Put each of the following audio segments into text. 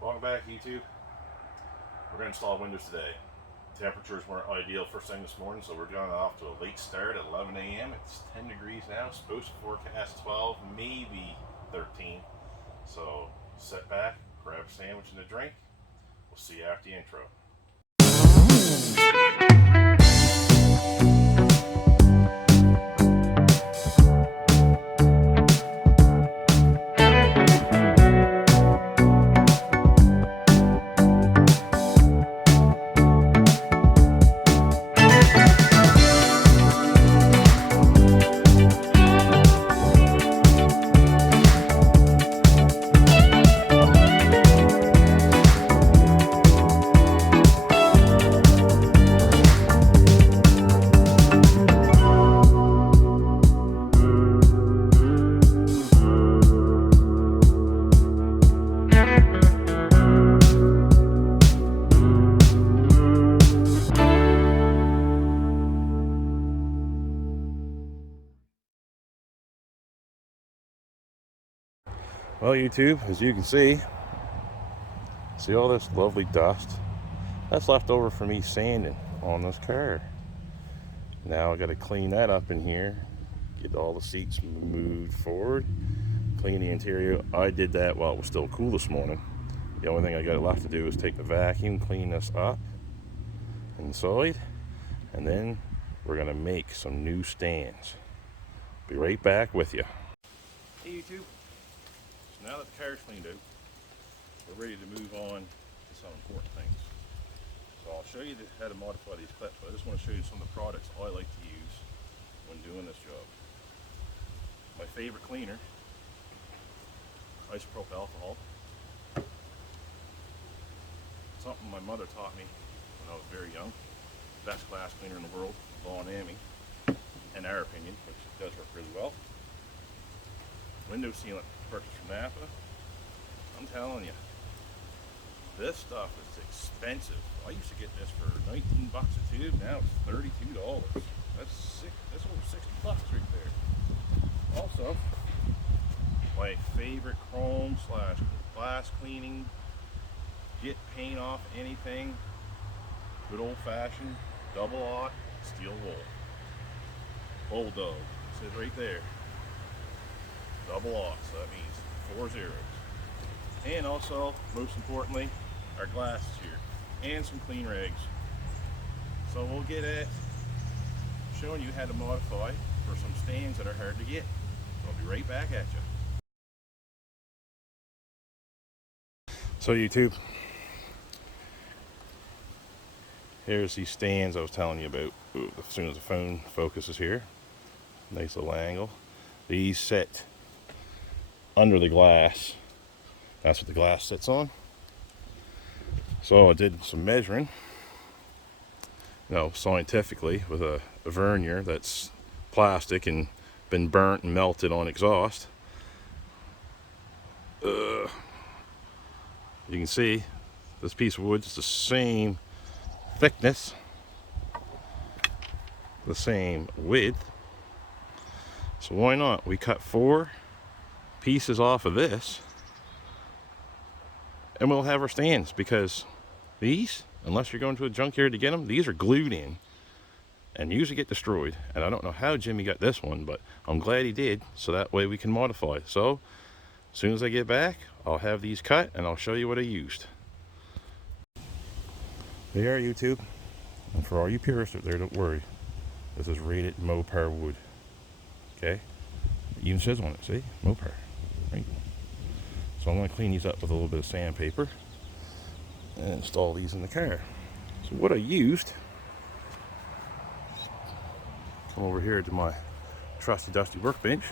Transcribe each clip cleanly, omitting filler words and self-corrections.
Welcome back, YouTube. We're going to install windows today. Temperatures weren't ideal first thing this morning, so we're going off to a late start at 11 a.m. It's 10 degrees now, supposed to forecast 12, maybe 13. So sit back, grab a sandwich and a drink. We'll see you after the intro. Well, YouTube, as you can see all this lovely dust? That's left over from me sanding on this car. Now I got to clean that up in here, get all the seats moved forward, clean the interior. I did that while it was still cool this morning. The only thing I got left to do is take the vacuum, clean this up inside, and then we're gonna make some new stands. Be right back with you. Hey YouTube, so now that the car's cleaned out, we're ready to move on to some important things. So I'll show you how to modify these clips, but I just want to show you some of the products I like to use when doing this job. My favorite cleaner, isopropyl alcohol. Something my mother taught me when I was very young. Best glass cleaner in the world, Von Amy, in our opinion, which does work really well. Window sealant purchased from Napa. I'm telling you, this stuff is expensive. I used to get this for 19 bucks a tube. Now it's $32. That's sick. That's over 60 bucks right there. Also, my favorite chrome / glass cleaning, get paint off anything, good old fashioned double aught steel wool. Bulldog, it says right there. Double aught, so that means 4 zeros. And also, most importantly, our glasses here and some clean rags. So we'll get at showing you how to modify for some stands that are hard to get. I'll be right back at you. So YouTube, here's these stands I was telling you about. Ooh, as soon as the phone focuses here, nice little angle. These sit under the glass. That's what the glass sits on. So I did some measuring, scientifically, with a vernier that's plastic and been burnt and melted on exhaust. You can see this piece of wood is the same thickness, the same width. So why not? We cut 4 pieces off of this and we'll have our stands, because these, unless you're going to a junkyard to get them, these are glued in and usually get destroyed. And I don't know how Jimmy got this one, but I'm glad he did, so that way we can modify. So as soon as I get back, I'll have these cut and I'll show you what I used. There are, YouTube. And for all you purists out there, don't worry. This is rated Mopar wood. Okay? It even says on it, see? Mopar. Right? So I'm going to clean these up with a little bit of sandpaper and install these in the car. So what I used, come over here to my trusty dusty workbench.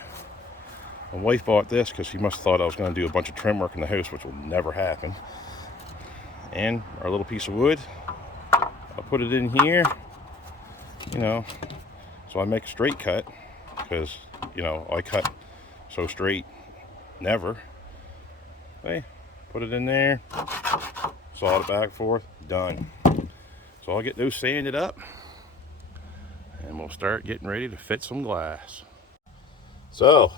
My wife bought this because she must have thought I was going to do a bunch of trim work in the house, which will never happen. And our little piece of wood, I'll put it in here, so I make a straight cut, because, I cut so straight, never. Okay, put it in there, saw it back and forth, done. So I'll get those sanded up and we'll start getting ready to fit some glass. So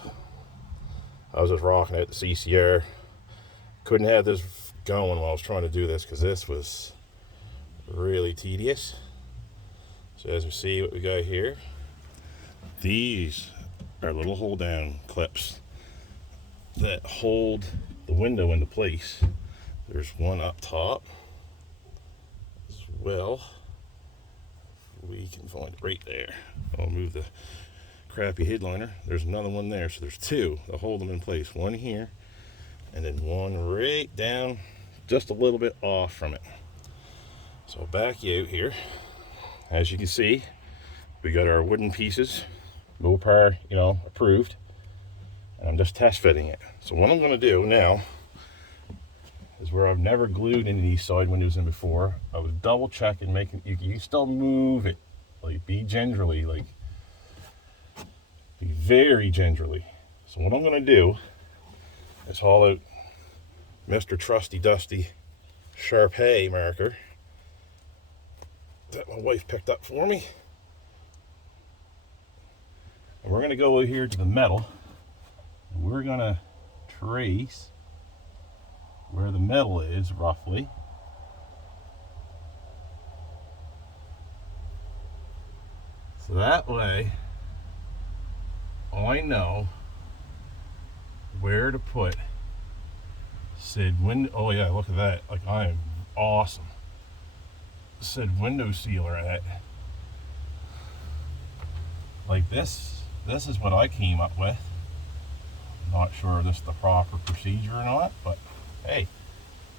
I was just rocking out the CCR. Couldn't have this going while I was trying to do this because this was really tedious. So as we see what we got here, these are little hold down clips that hold the window into place. There's one up top as well. We can find it right there. I'll move the crappy headliner. There's another one there, so there's two that hold them in place. One here, and then one right down, just a little bit off from it. So I'll back you out here. As you can see, we got our wooden pieces, Mopar, approved, and I'm just test fitting it. So what I'm going to do now is where I've never glued into these side windows in before. I was double checking, making you still move it, like be gingerly, like be very gingerly. So what I'm going to do is haul out Mr. Trusty Dusty Sharp Hay marker that my wife picked up for me. And we're going to go over here to the metal. And we're going to trace where the metal is roughly. So that way I know where to put said window. Oh yeah, look at that. Like, I am awesome. Said window sealer at. Like this is what I came up with. Not sure if this is the proper procedure or not, but hey,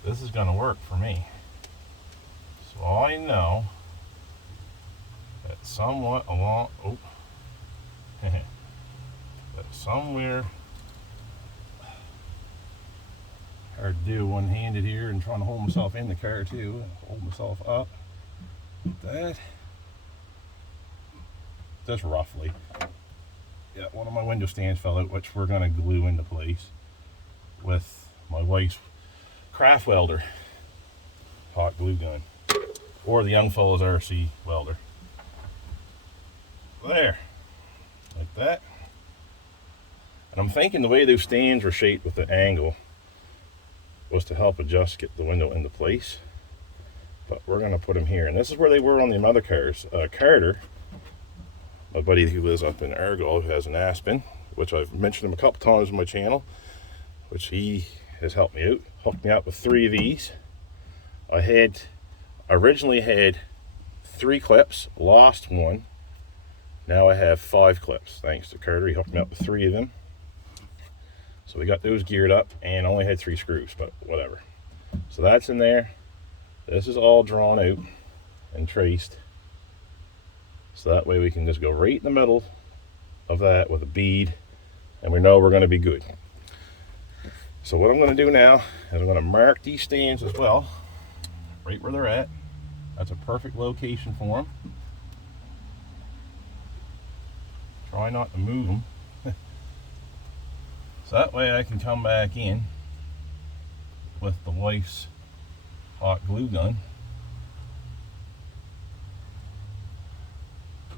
this is gonna work for me. So I know that somewhat along, that somewhere, hard to do one-handed here and trying to hold myself in the car too, hold myself up. That, just roughly. Yeah, one of my window stands fell out, which we're going to glue into place with my wife's craft welder hot glue gun, or the Young Fellows RC welder. There, like that. And I'm thinking the way those stands were shaped with the angle was to help get the window into place. But we're going to put them here, and this is where they were on the other cars. Carter, my buddy who lives up in Argyle, who has an Aspen, which I've mentioned him a couple times on my channel, which he has helped me out, hooked me up with 3 of these. I originally had 3 clips, lost one. Now I have 5 clips, thanks to Carter. He hooked me up with 3 of them. So we got those geared up, and only had 3 screws, but whatever. So that's in there. This is all drawn out and traced. So that way we can just go right in the middle of that with a bead, and we know we're going to be good. So what I'm going to do now is I'm going to mark these stands as well, right where they're at. That's a perfect location for them. Try not to move them. So that way I can come back in with the wife's hot glue gun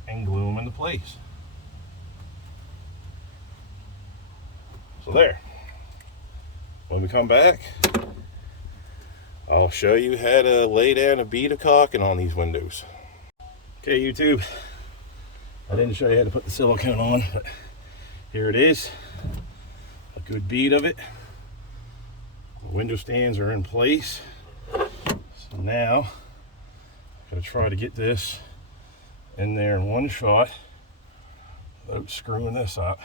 and glue them into place. So there. When we come back, I'll show you how to lay down a bead of caulking on these windows. Okay, YouTube, I didn't show you how to put the silicone on, but here it is. A good bead of it. The window stands are in place. So now I'm going to try to get this in there in one shot without screwing this up.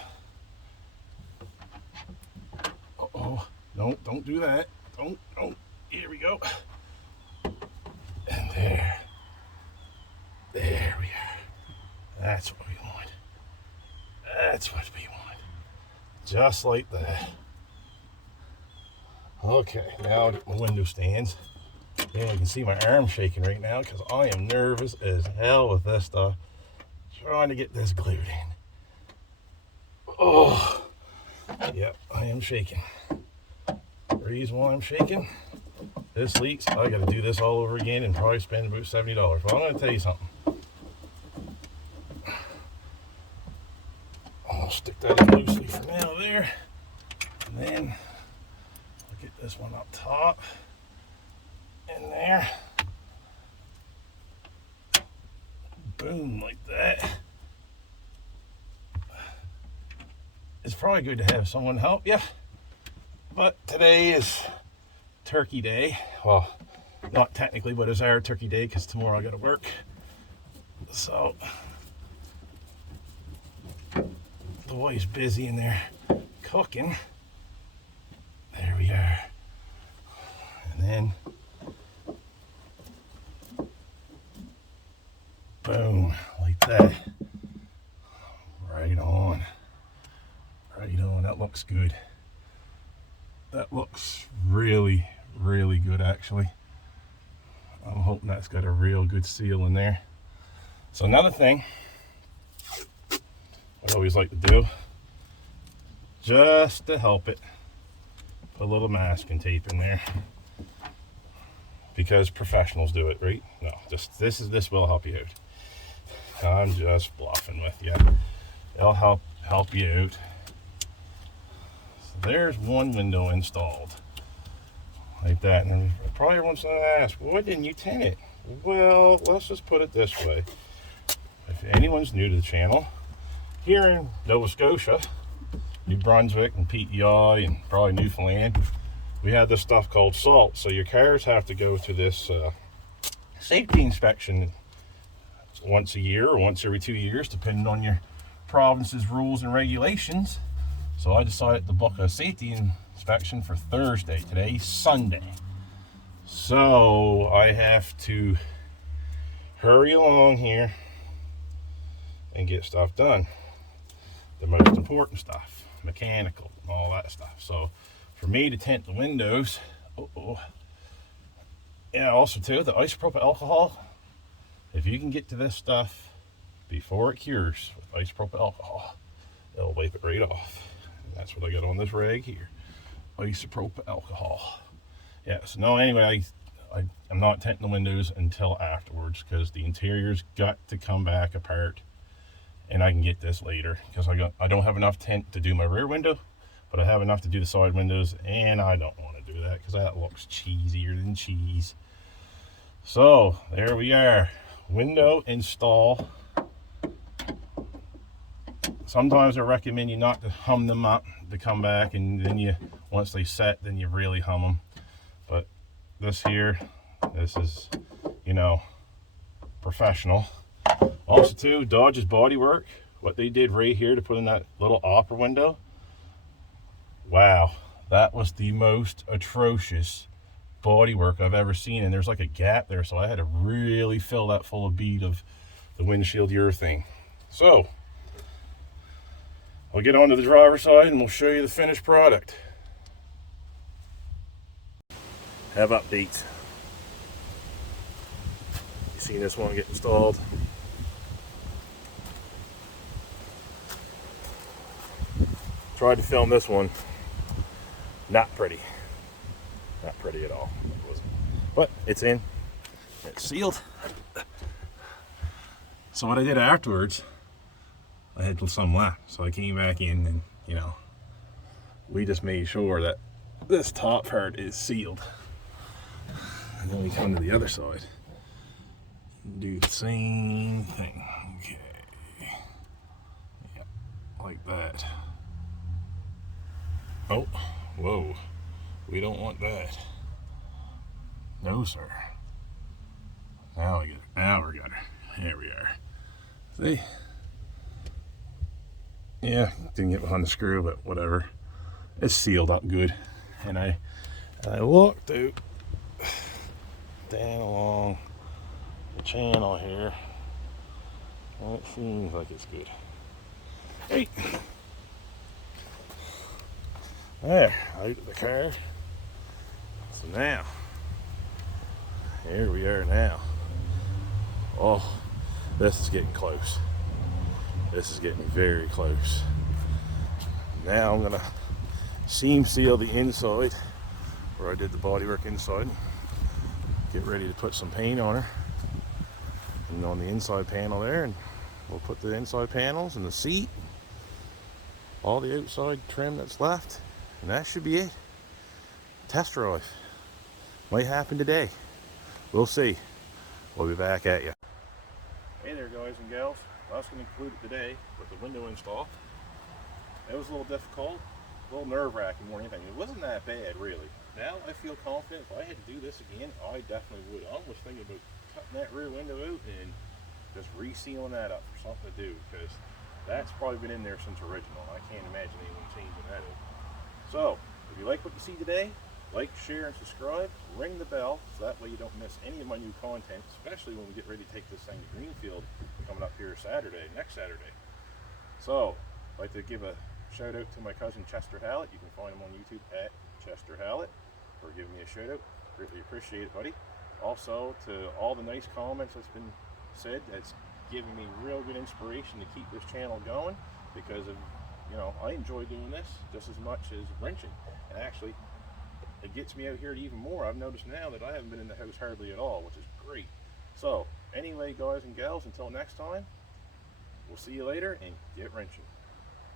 Uh-oh, no, don't do that. Don't. Here we go. And there we are. That's what we want. That's what we want. Just like that. Okay, now I get my window stands. Yeah, you can see my arm shaking right now because I am nervous as hell with this stuff. Trying to get this glued in. Oh, yep, I am shaking. The reason why I'm shaking, this leaks. I got to do this all over again and probably spend about $70. Well, I'm going to tell you something. I'll stick that in loosely for now there. And then I'll get this one up top. in there. Boom, like that. It's probably good to have someone help you, but today is Turkey Day. Well, not technically, but it's our Turkey Day because tomorrow I got to work. So the wife's busy in there cooking. There we are. And then boom, like that. Right on. Right on. That looks good. That looks really, really good actually. I'm hoping that's got a real good seal in there. So another thing I always like to do, just to help it, put a little masking tape in there. Because professionals do it, right? No, just this will help you out. I'm just bluffing with you. It'll help you out. So there's one window installed. Like that. And probably everyone's going to ask, why didn't you tint it? Well, let's just put it this way. If anyone's new to the channel, here in Nova Scotia, New Brunswick and PEI and probably Newfoundland, we have this stuff called salt. So your cars have to go through this safety inspection once a year or once every 2 years, depending on your province's rules and regulations. So I decided to book a safety inspection for Thursday. Today's Sunday. So I have to hurry along here and get stuff done. The most important stuff, mechanical and all that stuff. So for me to tint the windows, yeah, also too, the isopropyl alcohol, if you can get to this stuff before it cures with isopropyl alcohol, it'll wipe it right off. And that's what I got on this rag here, isopropyl alcohol. Yeah, so no, anyway, I'm not tinting the windows until afterwards because the interior's got to come back apart, and I can get this later because I don't have enough tint to do my rear window, but I have enough to do the side windows, and I don't want to do that because that looks cheesier than cheese. So there we are, window install. Sometimes I recommend you not to hum them up, to come back, and then once they set, then you really hum them. But this is, you know, professional. Also too, Dodge's bodywork, what they did right here to put in that little opera window. Wow, that was the most atrocious bodywork I've ever seen, and there's like a gap there, so I had to really fill that full of bead of the windshield urethane. So I'll get onto the driver's side and we'll show you the finished product. Have updates. You seen this one get installed? Tried to film this one. Not pretty. Not pretty at all. But it's in. It's sealed. So what I did afterwards, I had some left. So I came back in and, you know, we just made sure that this top part is sealed. And then we come to the other side and do the same thing. Okay. Yep, like that. Oh, whoa. We don't want that. No, sir. Now we got her. Now we got her. Here we are. See? Yeah, didn't get behind the screw, but whatever. It's sealed up good. And I looked out down along the channel here, and it seems like it's good. Hey! There, out of the car. So now, here we are now. Oh, this is getting close. This is getting very close. Now I'm gonna seam seal the inside where I did the bodywork inside. Get ready to put some paint on her. And on the inside panel there, and we'll put the inside panels and the seat, all the outside trim that's left, and that should be it. Test drive. Might happen today. we'll see. We'll be back at you. Hey there, guys and gals. I was going to conclude it today with the window install. It was a little difficult, a little nerve-wracking more than anything. It wasn't that bad, really. Now I feel confident. If I had to do this again, I definitely would. I was thinking about cutting that rear window out and just resealing that up for something to do, because that's probably been in there since original. I can't imagine anyone changing that out. So, if you like what you see today, like, share, and subscribe. Ring the bell so that way you don't miss any of my new content, especially when we get ready to take this thing to Greenfield coming up here next Saturday. So, I'd like to give a shout out to my cousin Chester Hallett. You can find him on YouTube at Chester Hallett for giving me a shout out. Greatly appreciate it, buddy. Also, to all the nice comments that's been said, that's giving me real good inspiration to keep this channel going, because of, you know, I enjoy doing this just as much as wrenching. And actually, it gets me out here even more. I've noticed now that I haven't been in the house hardly at all, which is great. So, anyway, guys and gals, until next time, we'll see you later, and get wrenching.